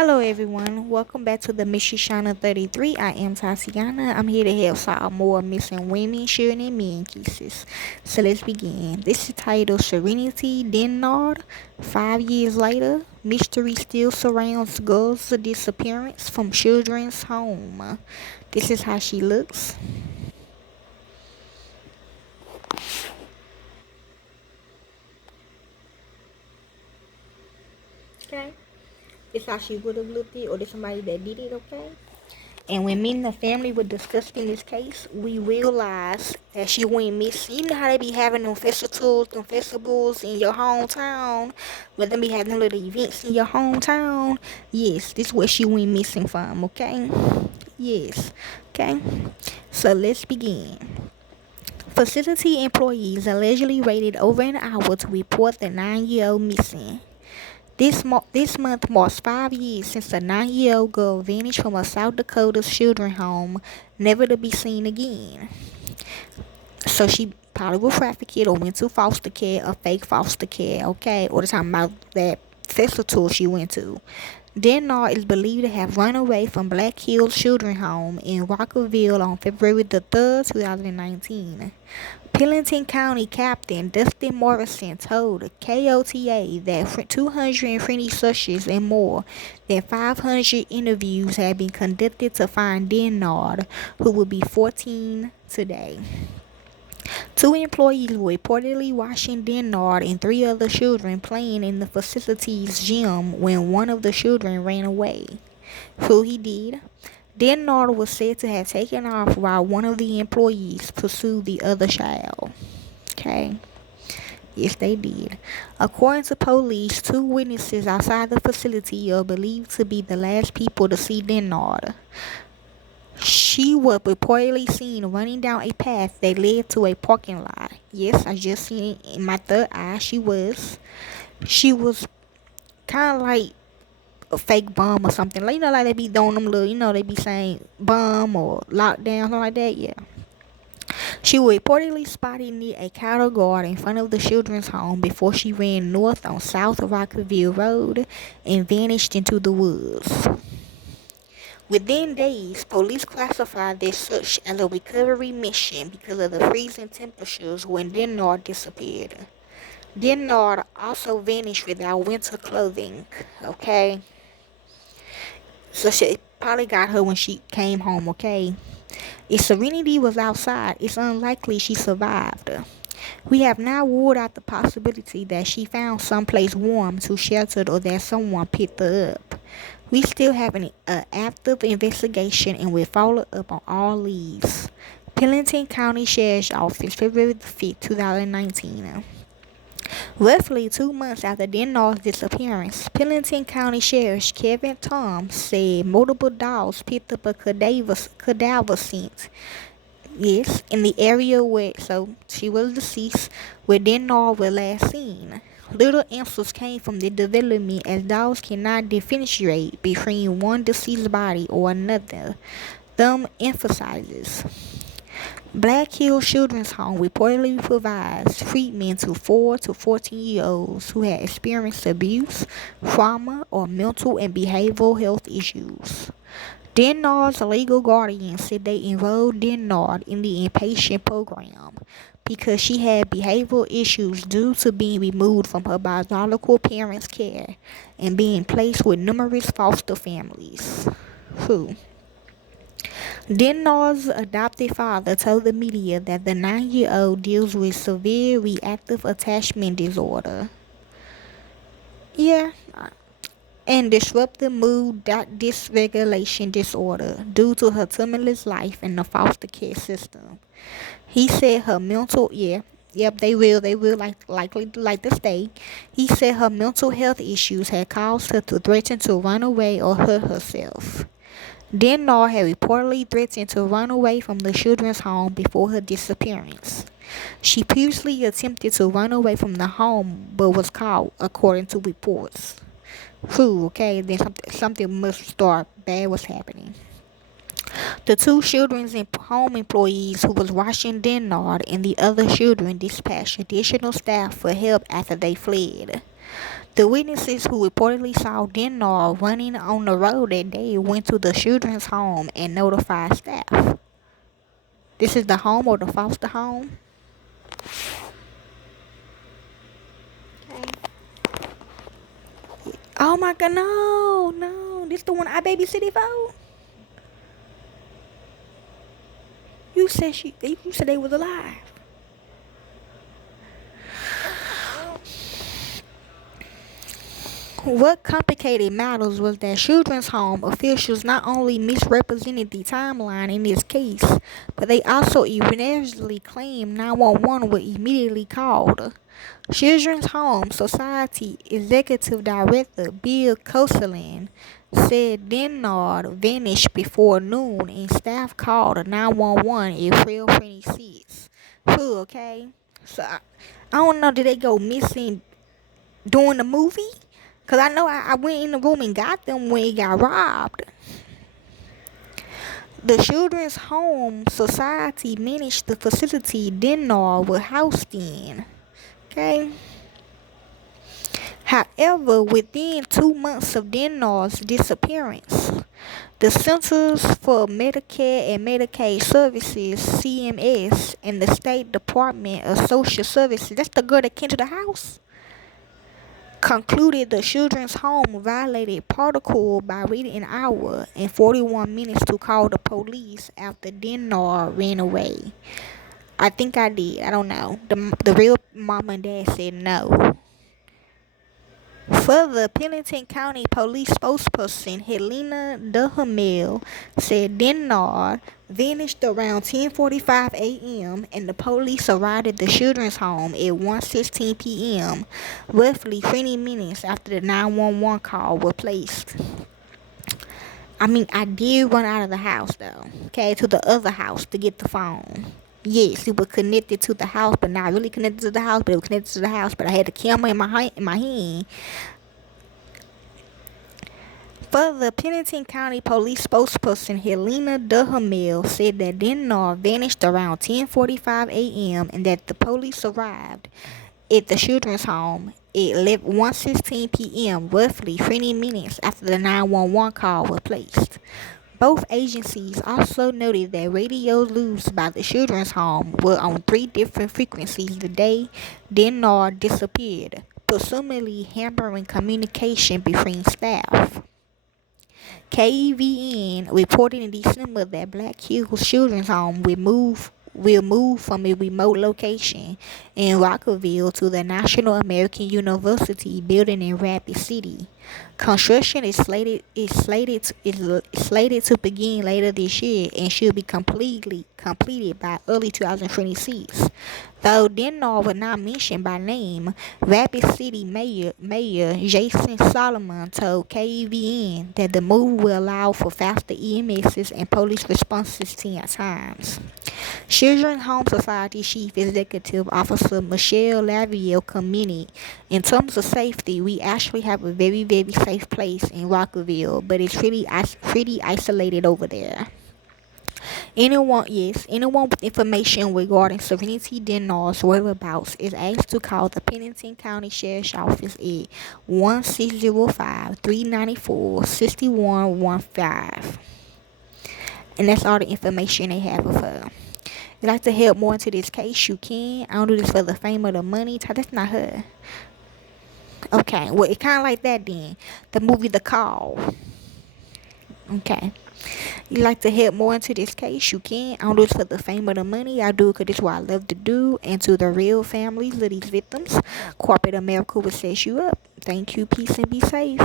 Hello everyone, welcome back to the Mishishana 33. I am Tatiana. I'm here to help solve more missing women, children, and men cases. So let's begin. This is titled Serenity, Dennard. 5 years later, mystery still surrounds girls' disappearance from children's home. This is how she looks. Okay? This is how she would have looked it, or there's somebody that did it, okay? And when me and the family were discussing this case, we realized that she went missing. You know how they be having them festivals in your hometown? Where they be having little events in your hometown? Yes, this is where she went missing from, okay? Yes, okay? So let's begin. Facility employees allegedly waited over an hour to report the 9-year-old missing. This month marks 5 years since a 9-year-old girl vanished from a South Dakota children's home, never to be seen again. So she probably was trafficked or went to foster care, a fake foster care, okay? Or the time about that festival she went to. Dennard is believed to have run away from Black Hills Children's Home in Rockerville on February the 3rd, 2019. Pennington County Captain Dustin Morrison told KOTA that 200 friendly searches and more than 500 interviews have been conducted to find Dennard, who will be 14 today. 2 employees were reportedly watching Dennard and 3 other children playing in the facility's gym when one of the children ran away. So he did. Dennard was said to have taken off while one of the employees pursued the other child. Okay. Yes, they did. According to police, 2 witnesses outside the facility are believed to be the last people to see Dennard. She was reportedly seen running down a path that led to a parking lot. Yes, I just seen it in my third eye. She was kind of like a fake bomb or something. Like, like they be throwing them little, they be saying bomb or lockdown, something like that. Yeah. She was reportedly spotted near a cattle guard in front of the children's home before she ran north on South Rockville Road and vanished into the woods. Within days, police classified their search as a recovery mission because of the freezing temperatures when Dennard disappeared. Dennard also vanished without winter clothing, okay? So she probably got her when she came home, okay? If Serenity was outside, it's unlikely she survived. We have now ruled out the possibility that she found someplace warm to shelter or that someone picked her up. We still have an active investigation and will follow up on all leads. Pennington County Sheriff's Office, February 5th, 2019. Roughly 2 months after Dennard's disappearance, Pennington County Sheriff Kevin Tom said multiple dogs picked up a cadaver scent. Yes, in the area where she was deceased, where Dennard was last seen. Little answers came from the development as dogs cannot differentiate between one deceased body or another. Thumb emphasizes. Black Hills Children's Home reportedly provides treatment to 4 to 14-year-olds who had experienced abuse, trauma, or mental and behavioral health issues. Dennard's legal guardian said they enrolled Dennard in the inpatient program because she had behavioral issues due to being removed from her biological parents' care and being placed with numerous foster families. Dennard's adopted father told the media that the 9-year-old deals with severe reactive attachment disorder. Yeah, and disruptive mood dysregulation disorder due to her tumultuous life in the foster care system. He said her mental they will likely to stay. He said her mental health issues had caused her to threaten to run away or hurt herself. Dennard had reportedly threatened to run away from the children's home before her disappearance. She previously attempted to run away from the home but was caught, according to reports. Okay, then something must start bad was happening. The 2 children's home employees who was watching Dennard and the other children dispatched additional staff for help after they fled. The witnesses who reportedly saw Dennard running on the road that day went to the children's home and notified staff. This is the home or the foster home. Okay. Oh my God, no. This the one I babysitted for? You said they was alive. What complicated matters was that children's home officials not only misrepresented the timeline in this case, but they also erroneously claimed 911 was immediately called. Children's Home Society Executive Director Bill Koselin said Dennard vanished before noon and staff called 911 at 12:26. Okay? So I don't know, did they go missing during the movie? Because I know I went in the room and got them when he got robbed. The Children's Home Society managed the facility Dennard was housed in. Okay? However, within 2 months of Dennard's disappearance, the Centers for Medicare and Medicaid Services, CMS, and the State Department of Social Services, that's the girl that came to the house, concluded the children's home violated protocol by waiting an hour and 41 minutes to call the police after Dennard ran away. I think I did. I don't know. The real mom and dad said no. Further, Pennington County Police spokesperson Helena Duhamel said Dennard vanished around 10:45 a.m. and the police arrived at the children's home at 1:16 p.m., roughly 20 minutes after the 911 call was placed. I did run out of the house though, okay, to the other house to get the phone. Yes, it was connected to the house, but not really connected to the house, but it was connected to the house, but I had the camera in my hand. Further, Pennington County Police spokesperson Helena Duhamel said that Dennard vanished around 10:45 a.m. and that the police arrived at the children's home at 1:16 p.m., roughly 20 minutes after the 911 call was placed. Both agencies also noted that radio loops by the children's home were on 3 different frequencies the day Dennard disappeared, presumably hampering communication between staff. KVN reported in December that Black Hills Children's Home will move from a remote location in Rockville to the National American University building in Rapid City. Construction is slated to begin later this year and should be completed by early 2026. Though Dennard was not mentioned by name, Rapid City Mayor Jason Solomon told KVN that the move will allow for faster EMSs and police responses 10 times. Children's Home Society Chief Executive Officer Michelle Lavielle commented, "In terms of safety, we actually have a very, very safe place in Rockville, but it's pretty isolated over there." Anyone with information regarding Serenity Dennard's whereabouts is asked to call the Pennington County Sheriff's Office at 1-605-394-6115. And that's all the information they have of her. If you'd like to help more into this case, you can. I don't do this for the fame or the money. That's not her. Okay, well, it's kind of like that then. The movie The Call. Okay. You'd like to help more into this case, you can. I don't do this for the fame or the money. I do it because this is what I love to do. And to the real families of these victims, corporate America will set you up. Thank you, peace, and be safe.